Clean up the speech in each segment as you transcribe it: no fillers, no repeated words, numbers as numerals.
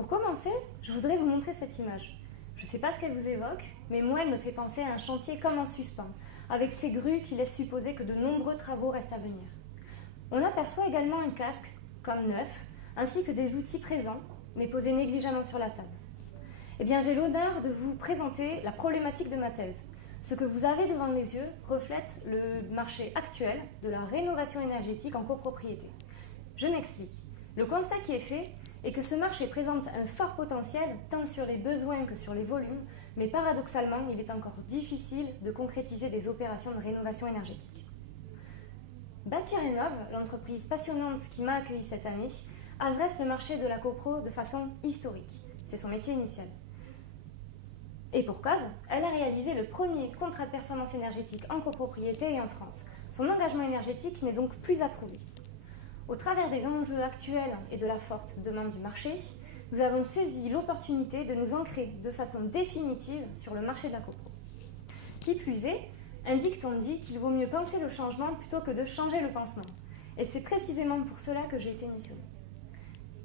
Pour commencer, je voudrais vous montrer cette image. Je ne sais pas ce qu'elle vous évoque, mais moi, elle me fait penser à un chantier comme en suspens, avec ces grues qui laissent supposer que de nombreux travaux restent à venir. On aperçoit également un casque, comme neuf, ainsi que des outils présents, mais posés négligemment sur la table. Eh bien, j'ai l'honneur de vous présenter la problématique de ma thèse. Ce que vous avez devant les yeux reflète le marché actuel de la rénovation énergétique en copropriété. Je m'explique. Le constat qui est fait est que ce marché présente un fort potentiel tant sur les besoins que sur les volumes, mais paradoxalement, il est encore difficile de concrétiser des opérations de rénovation énergétique. Bâti-Rénov', l'entreprise passionnante qui m'a accueillie cette année, adresse le marché de la copro de façon historique. C'est son métier initial. Et pour cause, elle a réalisé le premier contrat de performance énergétique en copropriété et en France. Son engagement énergétique n'est donc plus approuvé. Au travers des enjeux actuels et de la forte demande du marché, nous avons saisi l'opportunité de nous ancrer de façon définitive sur le marché de la copro. Qui plus est, un dicton dit qu'il vaut mieux penser le changement plutôt que de changer le pansement. Et c'est précisément pour cela que j'ai été missionnée.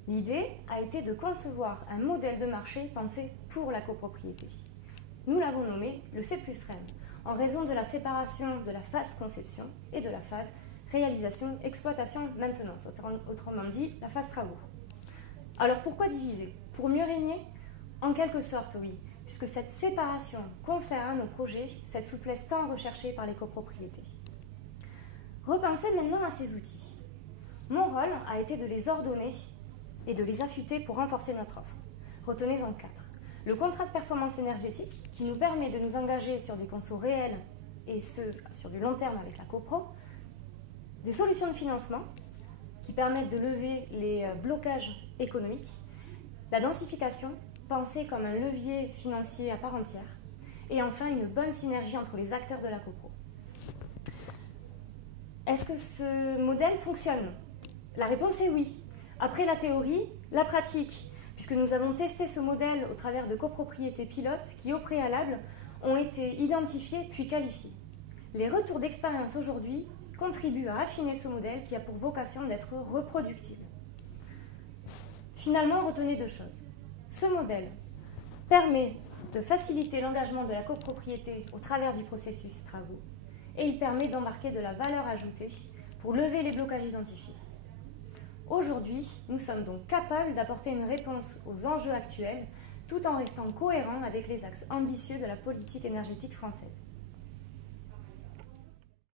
L'idée a été de concevoir un modèle de marché pensé pour la copropriété. Nous l'avons nommé le C+REM, en raison de la séparation de la phase conception et de la phase réalisation, exploitation, maintenance, autrement dit, la phase travaux. Alors pourquoi diviser? Pour mieux régner? En quelque sorte, oui, puisque cette séparation confère à nos projets cette souplesse tant recherchée par les copropriétés. Repensez maintenant à ces outils. Mon rôle a été de les ordonner et de les affûter pour renforcer notre offre. Retenez-en 4. Le contrat de performance énergétique, qui nous permet de nous engager sur des consos réels et ce, sur du long terme avec la copro. Des solutions de financement qui permettent de lever les blocages économiques. La densification, pensée comme un levier financier à part entière. Et enfin, une bonne synergie entre les acteurs de la copro. Est-ce que ce modèle fonctionne? La réponse est oui. Après la théorie, la pratique, puisque nous avons testé ce modèle au travers de copropriétés pilotes qui, au préalable, ont été identifiées puis qualifiées. Les retours d'expérience aujourd'hui contribuent à affiner ce modèle qui a pour vocation d'être reproductible. Finalement, retenez 2 choses. Ce modèle permet de faciliter l'engagement de la copropriété au travers du processus travaux et il permet d'embarquer de la valeur ajoutée pour lever les blocages identifiés. Aujourd'hui, nous sommes donc capables d'apporter une réponse aux enjeux actuels tout en restant cohérents avec les axes ambitieux de la politique énergétique française.